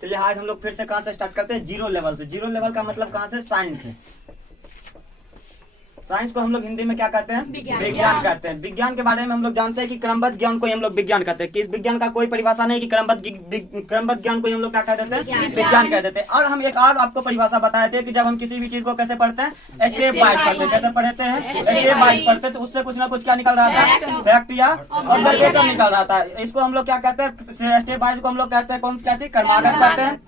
चलिए आज हम लोग फिर से कहाँ से स्टार्ट करते हैं, जीरो लेवल से। जीरो लेवल का मतलब कहाँ से, साइंस से। साइंस को हम लोग हिंदी में क्या कहते हैं, विज्ञान कहते हैं। विज्ञान के बारे में हम लोग जानते हैं कि क्रमबद्ध ज्ञान को हम लोग विज्ञान कहते हैं। कि इस विज्ञान का कोई परिभाषा नहीं कि क्रमबद्ध ज्ञान को हम लोग क्या कह देते हैं, विज्ञान कह देते हैं। और हम एक और आपको परिभाषा बताए थे कि जब हम किसी भी चीज को कैसे पढ़ते हैं, स्टेप बाय पढ़ते हैं। कैसे पढ़ते हैं, स्टेप बाय पढ़ते, तो उससे कुछ ना कुछ क्या निकल रहा था, फैक्ट या ऑब्जर्वेशन निकल रहा था। इसको हम लोग क्या कहते हैं, स्टेप बाय को हम लोग कहते हैं कौन क्या चीज, क्रमागत कहते हैं,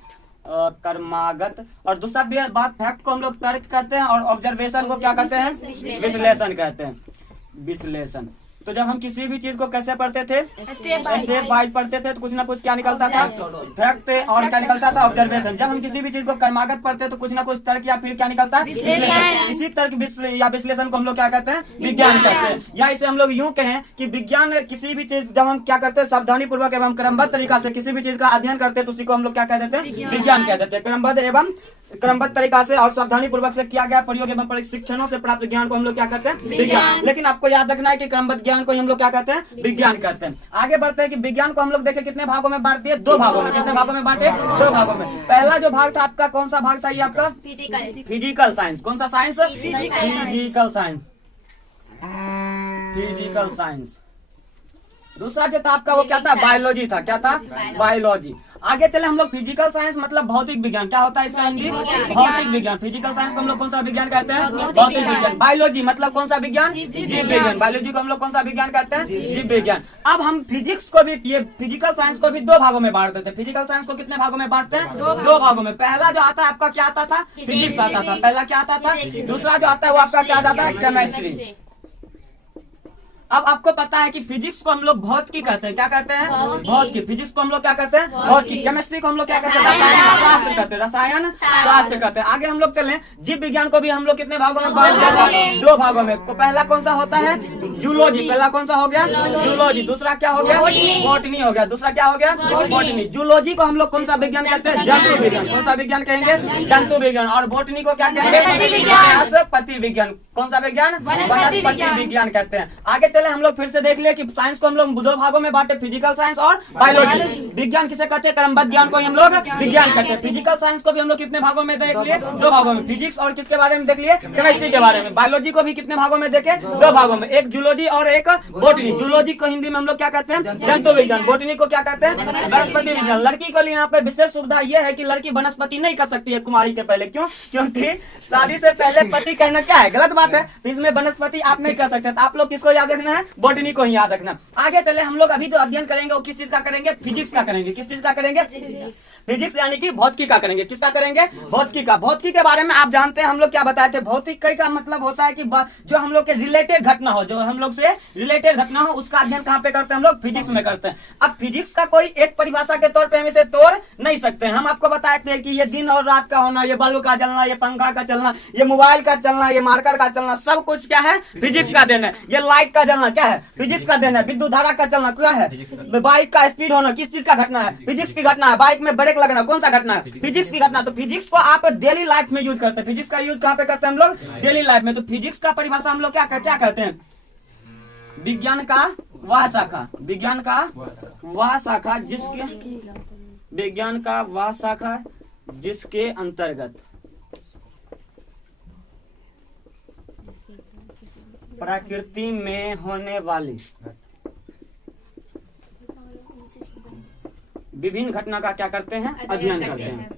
कर्मागत। और दूसरा बात, फैक्ट को हम लोग तर्क कहते हैं और ऑब्जर्वेशन को क्या कहते हैं, विश्लेषण कहते हैं, विश्लेषण। तो जब हम किसी भी चीज को कैसे पढ़ते थे, स्टेप बाय पढ़ते थे, तो कुछ ना कुछ क्या निकलता था, फैक्ट और क्या निकलता था, ऑब्जर्वेशन। जब हम किसी भी चीज को कर्मागत पढ़ते तो कुछ ना कुछ तर्क या फिर क्या निकलता है, इसी तर्क या विश्लेषण को हम लोग क्या कहते हैं, विज्ञान कहते हैं। या इसे हम लोग यूं कहें कि विज्ञान किसी भी चीज जब हम क्या करते हैं, सावधानी पूर्वक एवं क्रमबद्ध तरीका से किसी भी चीज का अध्ययन करते हैं तो उसी को हम लोग क्या कह देते हैं, विज्ञान कह देते हैं। क्रमबद्ध एवं क्रमबद्ध तरीका से और सावधानी पूर्वक से किया गया प्रयोग एवं प्रशिक्षणों से प्राप्त ज्ञान को हम लोग क्या कहते हैं, विज्ञान। लेकिन आपको याद रखना है कि क्रमबद्ध ज्ञान को हम लोग क्या कहते हैं, विज्ञान कहते हैं। आगे बढ़ते हैं कि विज्ञान को हम लोग देखें कितने भागों में बांट दिए, दो भागों में। कितने भागों में बांटे, दो भागों में। पहला जो भाग था आपका कौन सा भाग था, ये आपका फिजिकल साइंस। कौन सा science, physical science, physical science. दूसरा जो था आपका वो क्या था, बायोलॉजी था। क्या था, बायोलॉजी। आगे चले हम लोग, फिजिकल साइंस मतलब भौतिक विज्ञान। क्या होता है इसका हिंदी, भौतिक विज्ञान। फिजिकल साइंस को हम लोग कौन सा विज्ञान कहते हैं, भौतिक विज्ञान। बायोलॉजी मतलब कौन सा विज्ञान, जीव विज्ञान। बायोलॉजी को हम लोग कौन सा विज्ञान कहते हैं, जीव विज्ञान। अब हम फिजिक्स को भी, ये फिजिकल साइंस को भी दो भागों में बांट देते हैं। फिजिकल साइंस को कितने भागों में बांटते हैं, दो भागों में। पहला जो आता है आपका क्या आता था, फिजिक्स आता था, पहला क्या आता था। दूसरा जो आता है वो आपका क्या आता है, केमिस्ट्री। अब आपको पता है कि फिजिक्स को हम लोग भौतिकी कहते हैं। क्या कहते हैं, भौतिकी। फिजिक्स को हम लोग क्या कहते हैं, भौतिकी। केमिस्ट्री को हम लोग क्या कहते हैं, रसायन शास्त्र कहते हैं, रसायन शास्त्र कहते हैं। आगे हम लोग चलें, जीव विज्ञान को भी हम लोग कितने भागों में बांट देते हैं, दो भागों में। तो पहला कौन सा होता है, जूलॉजी। पहला कौन सा हो गया, जूलॉजी। दूसरा क्या हो गया, बॉटनी हो गया। दूसरा क्या हो गया, बॉटनी। जूलॉजी को हम लोग कौन सा विज्ञान कहते हैं, जंतु विज्ञान। कौन सा विज्ञान कहेंगे, जंतु विज्ञान। और बॉटनी को क्या कहेंगे, वनस्पति विज्ञान। कौन सा विज्ञान, वनस्पति विज्ञान कहते हैं। आगे चले हम लोग फिर से देख लिए कि साइंस को हम लोग दो भागों में बांटे, फिजिकल साइंस और बायोलॉजी। विज्ञान किसे कहते हैं, क्रमबद्ध ज्ञान को हम लोग विज्ञान कहते हैं। फिजिकल साइंस को भी हम लोग कितने भागों में देख लिए, दो भागों में। फिजिक्स और किसके बारे में देख लिए, केमिस्ट्री के बारे में। बायोलॉजी को भी कितने भागों में देखे, दो भागों में, एक जूलॉजी और एक बॉटनी। जूलॉजी को हिंदी में हम लोग क्या कहते हैं, जंतु विज्ञान। बॉटनी को क्या कहते हैं, वनस्पति विज्ञान। लड़की के लिए यहाँ पे विशेष सुविधा यह है कि लड़की वनस्पति नहीं कर सकती है कुमारी के पहले। क्यों, क्योंकि शादी से पहले पति कहना क्या है, गलत बात है। इसमें वनस्पति आप नहीं कर सकते। तो आप लोग किसको याद रखना है, बॉटनी को ही याद रखना। आगे चले हम लोग अभी जो अध्ययन करेंगे वो किस चीज का करेंगे, फिजिक्स का करेंगे। किस चीज का करेंगे, फिजिक्स यानी कि भौतिकी का करेंगे। किसका करेंगे, भौतिकी का। भौतिकी के बारे में आप जानते हैं हम लोग क्या बताए थे, भौतिकी का मतलब होता है कि जो हम लोग के रिलेटेड घटना हो, जो हम लोग से रिलेटेड घटना हो, उसका अध्ययन कहाँ पे करते हैं, हम लोग फिजिक्स में करते हैं। अब फिजिक्स का कोई एक परिभाषा के तौर पे हम इसे तोड़ नहीं सकते हैं। हम आपको बताए थे कि ये दिन और रात का होना, ये बल्ब का जलना, ये पंखा का चलना, ये मोबाइल का चलना, ये मार्कर का चलना, सब कुछ क्या है, फिजिक्स का देन है। ये लाइट का जलना क्या है, फिजिक्स का देन है। विद्युत धारा का चलना क्या है, बाइक का स्पीड होना किस चीज का घटना है, फिजिक्स की घटना है। बाइक में ब्रेक लगना कौन सा घटना है, फिजिक्स की घटना। तो फिजिक्स को आप डेली लाइफ में यूज करते हैं। फिजिक्स का यूज कहाँ पे करते हैं हम लोग, डेली लाइफ में। तो फिजिक्स का परिभाषा हम लोग क्या कहते हैं, विज्ञान का वह शाखा। विज्ञान का वह शाखा जिसके, विज्ञान का वह शाखा जिसके अंतर्गत प्रकृति में होने वाली विभिन्न घटना का क्या करते हैं, अध्ययन करते हैं।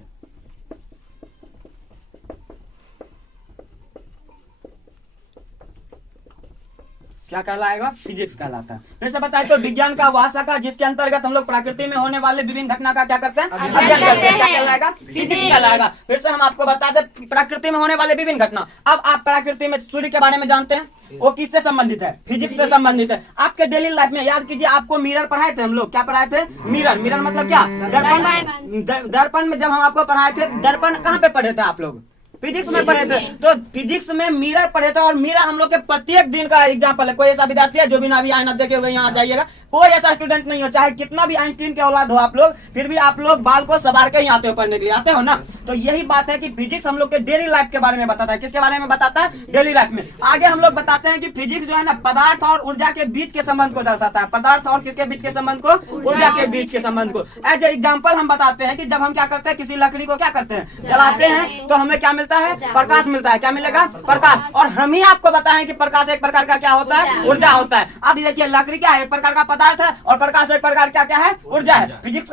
क्या कहलाएगा, फिजिक्स कहलाता है। फिर से बताए तो विज्ञान का वह शाखा जिसके अंतर्गत हम लोग प्रकृति में होने वाले विभिन्न घटना का क्या करते हैं, अध्ययन करते हैं। क्या कहलाएगा, फिजिक्स कहलाएगा। फिर से हम आपको बता दें प्रकृति में होने वाले विभिन्न घटना। अब आप प्रकृति में सूर्य के बारे में जानते हैं, वो किससे संबंधित है, फिजिक्स से संबंधित है। आपके डेली लाइफ में याद कीजिए, आपको मिरर पढ़ाए थे हम लोग। क्या पढ़ाए थे, मिरर। मिरर मतलब क्या, दर्पण। दर्पण में जब हम आपको पढ़ाए थे, दर्पण कहाँ पे पढ़े थे आप लोग, फिजिक्स में पढ़े थे। तो फिजिक्स में मिरर पढ़े थे। और मिरर हम लोग के प्रत्येक दिन का एग्जाम्पल है। कोई ऐसा विद्यार्थी है जो भी ना भी आईना देखे हुए यहाँ आ जाइएगा, कोई ऐसा स्टूडेंट नहीं हो, चाहे कितना भी आइंस्टीन के औलाद हो आप लोग, फिर भी आप लोग बाल को सवार के ही आते हो पढ़ने के लिए, आते हो ना। तो यही बात है कि फिजिक्स हम लोग के डेली लाइफ के बारे में बताता है। किसके बारे में बताता है? डेली लाइफ में। आगे हम लोग बताते हैं कि फिजिक्स जो है ना पदार्थ और ऊर्जा के बीच के संबंध को दर्शाता है। पदार्थ और किसके बीच के संबंध को? ऊर्जा के बीच के संबंध को। एज एग्जाम्पल हम बताते हैं कि जब हम क्या करते हैं, किसी लकड़ी को क्या करते हैं, जलाते हैं, तो हमें क्या मिलता है? प्रकाश मिलता है। क्या मिलेगा? प्रकाश। और हम ही आपको बताएं कि प्रकाश एक प्रकार का क्या होता है? ऊर्जा होता है। अब देखिए लकड़ी क्या है? एक प्रकार का पदार्थ है, और प्रकाश एक प्रकार क्या क्या है? ऊर्जा है। फिजिक्स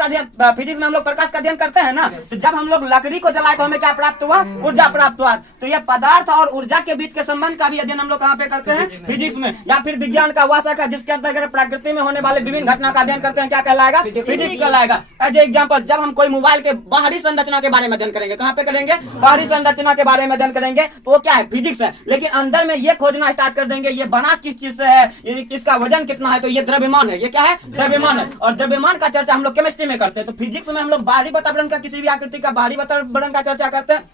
में हम लोग प्रकाश का अध्ययन करते हैं ना, तो जब हम लोग लकड़ी को जलाए तो हमें क्या प्राप्त हुआ? ऊर्जा प्राप्त हुआ। तो ये पदार्थ और ऊर्जा के बीच के संबंध का भी अध्ययन हम लोग कहाँ पे करते हैं? फिजिक्स में। या फिर विज्ञान का वह शाखा जिसके अंतर्गत प्रकृति में होने वाले विभिन्न घटना का अध्ययन करते हैं, क्या कहलाएगा? फिजिक्स कहलाएगा। एज एग्जाम्पल जब हम कोई मोबाइल के बाहरी संरचना के बारे में अध्ययन करेंगे, कहाँ पे करेंगे? बाहरी संरचना के बारे में अध्ययन करेंगे, तो वो क्या है? फिजिक्स है। लेकिन अंदर में ये खोजना स्टार्ट कर देंगे ये बना किस चीज से है, ये किसका वजन कितना है, तो ये द्रव्यमान है। ये क्या है? द्रव्यमान है। और द्रव्यमान का चर्चा हम लोग केमिस्ट्री में करते हैं। तो फिजिक्स में हम लोग बाहरी वातावरण का, किसी भी आकृति का बाहरी वातावरण का चर्चा करते हैं।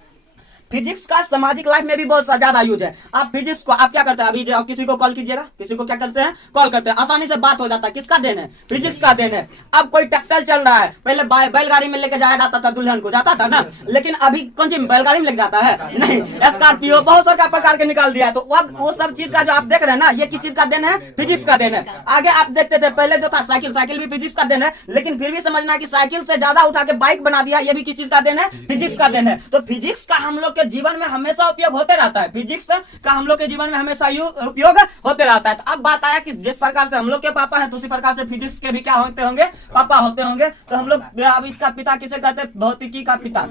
फिजिक्स का सामाजिक लाइफ में भी बहुत ज्यादा यूज है। आप फिजिक्स को आप क्या करते हैं? अभी जो किसी को कॉल कीजिएगा, किसी को क्या करते हैं? कॉल करते हैं, आसानी से बात हो जाता है। किसका देन है? फिजिक्स का देन है। अब कोई ट्रैक्टर चल रहा है, पहले बैलगाड़ी में लेके जाया जाता था, दुल्हन को जाता था ना, लेकिन अभी कौन सी बैलगाड़ी में लेके जाता है? नहीं, स्कॉर्पियो, बहुत सारे प्रकार के निकाल दिया है। तो अब वो सब चीज का जो आप देख रहे हैं ना, ये किस चीज का देन है? फिजिक्स का देन है। आगे आप देखते थे पहले जो था साइकिल, साइकिल भी फिजिक्स का देन है। लेकिन फिर भी समझना कि साइकिल से ज्यादा उठा के बाइक बना दिया, ये भी किस चीज का देन है? फिजिक्स का देन है। तो फिजिक्स का हम लोग के जीवन में हमेशा उपयोग होते रहता है। फिजिक्स का हम लोग के जीवन में हमेशा उपयोग होते रहता है। तो अब बात आया कि जिस प्रकार से हम लोग के पापा हैं, तो उसी प्रकार से फिजिक्स के भी क्या होते होंगे? पापा होते होंगे। तो हम लोग अब इसका पिता किसे कहते हैं? भौतिकी का पिता।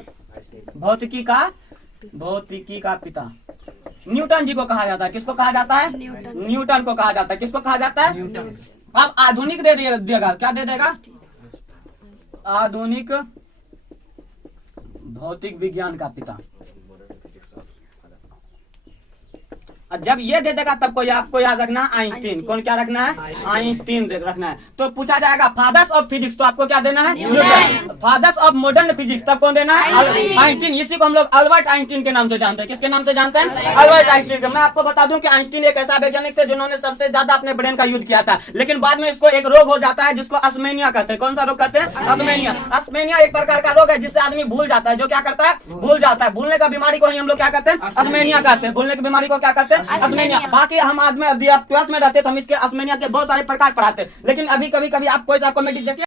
भौतिकी का पिता न्यूटन जी को कहा जाता है। किसको कहा जाता है? न्यूटन को कहा जाता है। किसको कहा जाता है? अब आधुनिक दे देगा, क्या दे देगा? आधुनिक भौतिक विज्ञान का पिता। जब ये दे देगा तब कोई आपको याद रखना आइंस्टीन। कौन क्या रखना है? आइंस्टीन रखना है। तो पूछा जाएगा फादर्स ऑफ फिजिक्स, तो आपको क्या देना है? Newton. Fathers of modern physics तब कौन देना है? आइंस्टीन। इसी को हम लोग अल्बर्ट आइंस्टीन के नाम से जानते हैं। किसके नाम से जानते हैं? Albert Einstein. मैं आपको बता दूं कि आइंस्टीन एक ऐसा वैज्ञानिक थे जिन्होंने सबसे ज्यादा अपने ब्रेन का यूज किया था। लेकिन बाद में इसको एक रोग हो जाता है जिसको अस्मेनिया कहते हैं। कौन सा रोग कहते हैं? अस्मेनिया। अस्मेनिया एक प्रकार का रोग है जिससे आदमी भूल जाता है। जो क्या करता है? भूल जाता है। भूलने का बीमारी को ही हम लोग क्या कहते हैं? अस्मेनिया कहते हैं। भूलने की बीमारी को क्या कहते हैं? अस्मेनिया। बाकी हम आदमी, यदि आप 12th में रहते तो हम इसके अस्मेनिया के बहुत सारे प्रकार पढ़ाते हैं। लेकिन अभी कभी आप कोई सा कॉमेडी देखिए